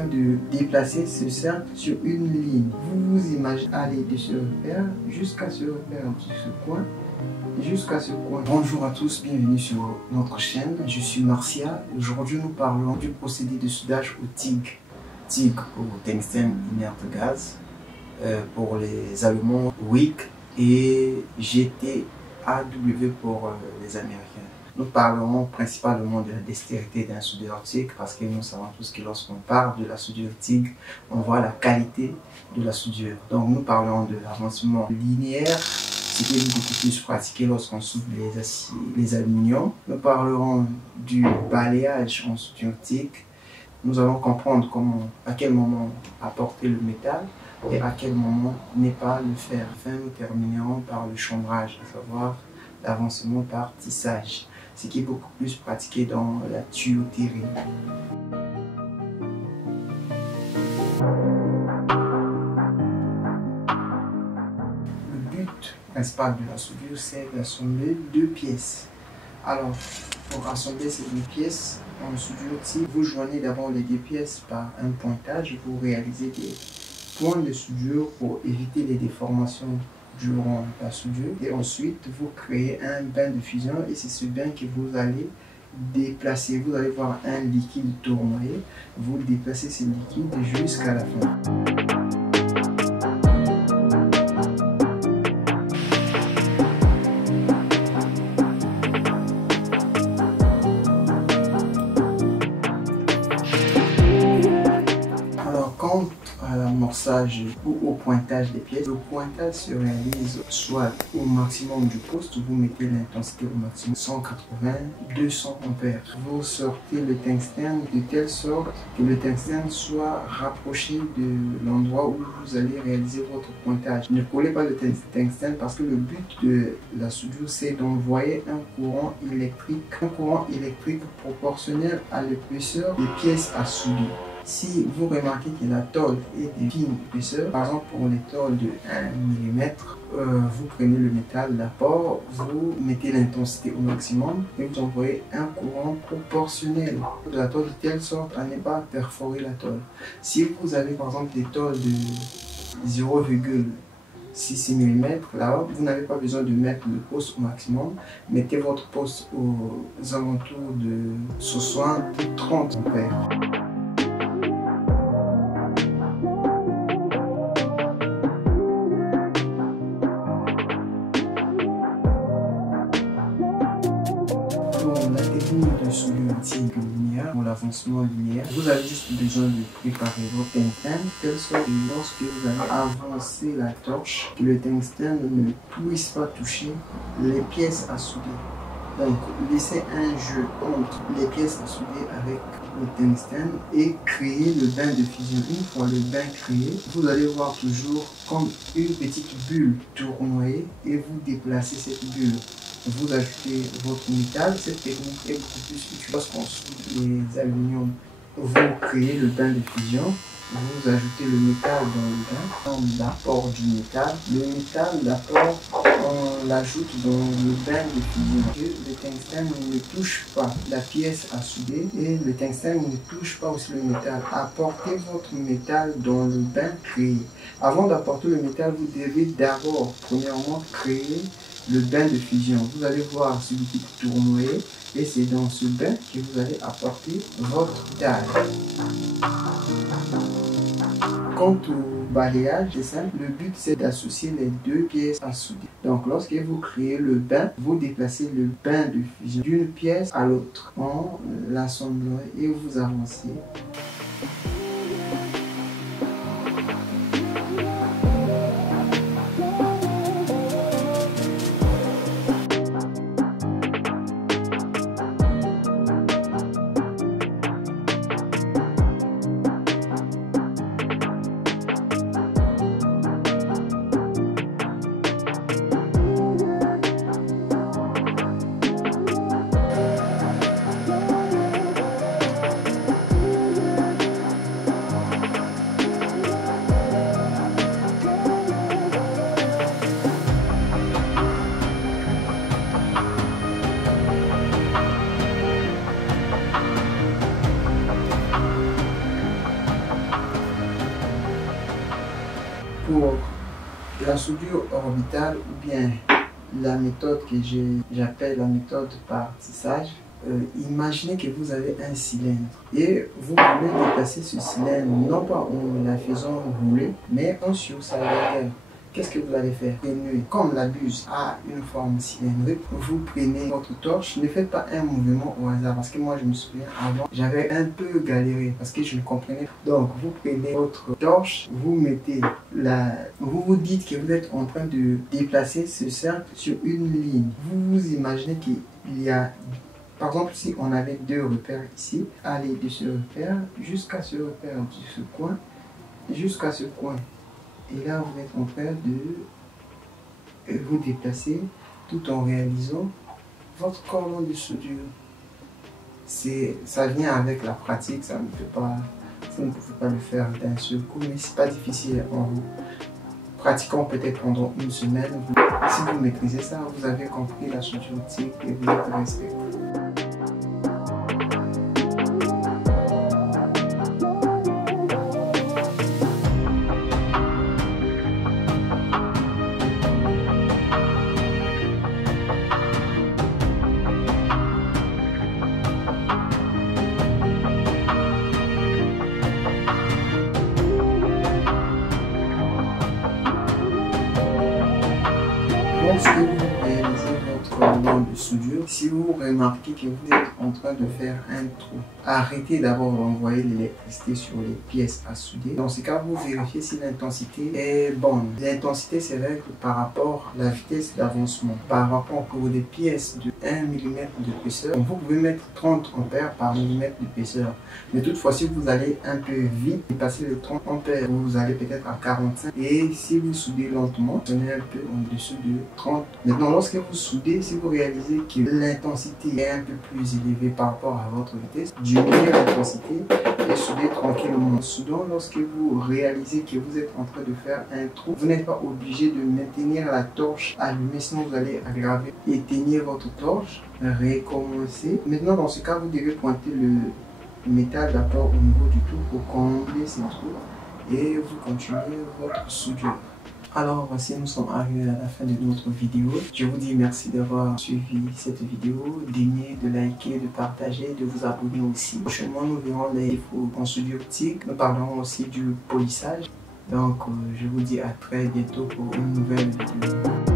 De déplacer ce cercle sur une ligne. Vous vous imaginez aller de ce repère jusqu'à ce repère, de ce coin jusqu'à ce coin. Bonjour à tous, bienvenue sur notre chaîne. Je suis Marcia. Aujourd'hui, nous parlons du procédé de soudage au TIG. TIG pour tungstène inerte gaz, pour les Allemands WIG et GTAW pour les Américains. Nous parlerons principalement de la dextérité d'un soudeur TIG parce que nous savons tous que lorsqu'on parle de la soudure TIG, on voit la qualité de la soudure. Donc nous parlerons de l'avancement linéaire, ce qui est beaucoup plus pratiqué lorsqu'on soude les aluminiums. Nous parlerons du balayage en soudure TIG. Nous allons comprendre à quel moment apporter le métal et à quel moment ne pas le faire. Enfin, nous terminerons par le chambrage, à savoir l'avancement par tissage, ce qui est beaucoup plus pratiqué dans la tuyauterie. Le but principal de la soudure, c'est d'assembler deux pièces. Alors, pour assembler ces deux pièces en soudure TIG, vous joignez d'abord les deux pièces par un pointage. Vous réalisez des points de soudure pour éviter les déformations durant la soudure, et ensuite vous créez un bain de fusion, et c'est ce bain que vous allez déplacer. Vous allez voir un liquide tournoyer, vous déplacez ce liquide jusqu'à la fin. Quant à l'amorçage ou au pointage des pièces, le pointage se réalise soit au maximum du poste, vous mettez l'intensité au maximum 180-200 ampères. Vous sortez le tungstène de telle sorte que le tungstène soit rapproché de l'endroit où vous allez réaliser votre pointage. Ne collez pas le tungstène parce que le but de la soudure, c'est d'envoyer un courant électrique proportionnel à l'épaisseur des pièces à souder. Si vous remarquez que la tôle est de fine épaisseur, par exemple pour les tôles de 1 mm, vous prenez le métal d'apport, vous mettez l'intensité au maximum et vous envoyez un courant proportionnel de la tôle de telle sorte à ne pas perforer la tôle. Si vous avez par exemple des tôles de 0,6 mm, là vous n'avez pas besoin de mettre le poste au maximum, mettez votre poste aux alentours de 60-30 ampères. Pour la technique de soudure TIG linéaire, pour l'avancement linéaire, vous avez juste besoin de préparer votre tungstène, telle sorte que lorsque vous allez avancer la torche, que le tungstène ne puisse pas toucher les pièces à souder. Donc, laissez un jeu entre les pièces à souder avec le tungstène et créer le bain de fusion. Une fois le bain créé, vous allez voir toujours comme une petite bulle tournoyer et vous déplacez cette bulle. Vous ajoutez votre métal. Cette technique est beaucoup plus utile lorsqu'on soude les aluminiums. Vous créez le bain de fusion. Vous ajoutez le métal dans le bain, l'apport du métal. Le métal, l'apport, on l'ajoute dans le bain de fusion. Le tungstène ne touche pas la pièce à souder et le tungstène ne touche pas aussi le métal. Apportez votre métal dans le bain créé. Avant d'apporter le métal, vous devez d'abord, premièrement, créer le bain de fusion. Vous allez voir ce liquide tournoyer et c'est dans ce bain que vous allez apporter votre métal. Quant au balayage, c'est simple, le but c'est d'associer les deux pièces à souder. Donc lorsque vous créez le bain, vous déplacez le bain de fusion d'une pièce à l'autre en l'assemblant et vous avancez. pour la soudure orbitale ou bien la méthode que j'appelle la méthode par tissage, imaginez que vous avez un cylindre et vous voulez déplacer ce cylindre non pas en la faisant rouler mais en sur sa largeur. Qu'est-ce que vous allez faire? Prenez, comme la buse a une forme cylindrique, vous prenez votre torche, ne faites pas un mouvement au hasard parce que moi je me souviens avant, j'avais un peu galéré parce que je ne comprenais pas. Donc vous prenez votre torche, vous mettez vous vous dites que vous êtes en train de déplacer ce cercle sur une ligne. Vous vous imaginez qu'il y a, par exemple, si on avait deux repères ici, allez de ce repère jusqu'à ce repère, de ce coin jusqu'à ce coin. Et là, vous êtes en train de vous déplacer tout en réalisant votre cordon de soudure. Ça vient avec la pratique, vous ne pouvez pas le faire d'un seul coup, mais c'est pas difficile en pratiquant peut-être pendant une semaine. Si vous maîtrisez ça, vous avez compris la soudure TIG et vous êtes resté. Lorsque vous réalisez votre cordon de soudure, si vous remarquez que vous êtes en train de faire un trou, arrêtez d'abord d'envoyer l'électricité sur les pièces à souder. Dans ce cas, vous vérifiez si l'intensité est bonne. L'intensité se règle par rapport à la vitesse d'avancement. Par rapport pour des pièces de 1 mm d'épaisseur, vous pouvez mettre 30 ampères par millimètre d'épaisseur. Mais toutefois, si vous allez un peu vite, dépasser les 30 ampères, vous allez peut-être à 45. Et si vous soudez lentement, prenez un peu en dessous de 30. Maintenant, lorsque vous soudez, si vous réalisez que l'intensité est un peu plus élevée par rapport à votre vitesse, diminuez l'intensité et soudez tranquillement. Soudant, lorsque vous réalisez que vous êtes en train de faire un trou, vous n'êtes pas obligé de maintenir la torche allumée, sinon vous allez aggraver. Éteignez votre torche, recommencez. Maintenant, dans ce cas, vous devez pointer le métal d'abord au niveau du trou pour combler ces trous et vous continuez votre soudure. Alors voici, nous sommes arrivés à la fin de notre vidéo. Je vous dis merci d'avoir suivi cette vidéo, d'aimer, de liker, de partager, de vous abonner aussi. Prochainement, nous verrons les défauts en soudure TIG. Nous parlerons aussi du polissage. Donc, je vous dis à très bientôt pour une nouvelle vidéo.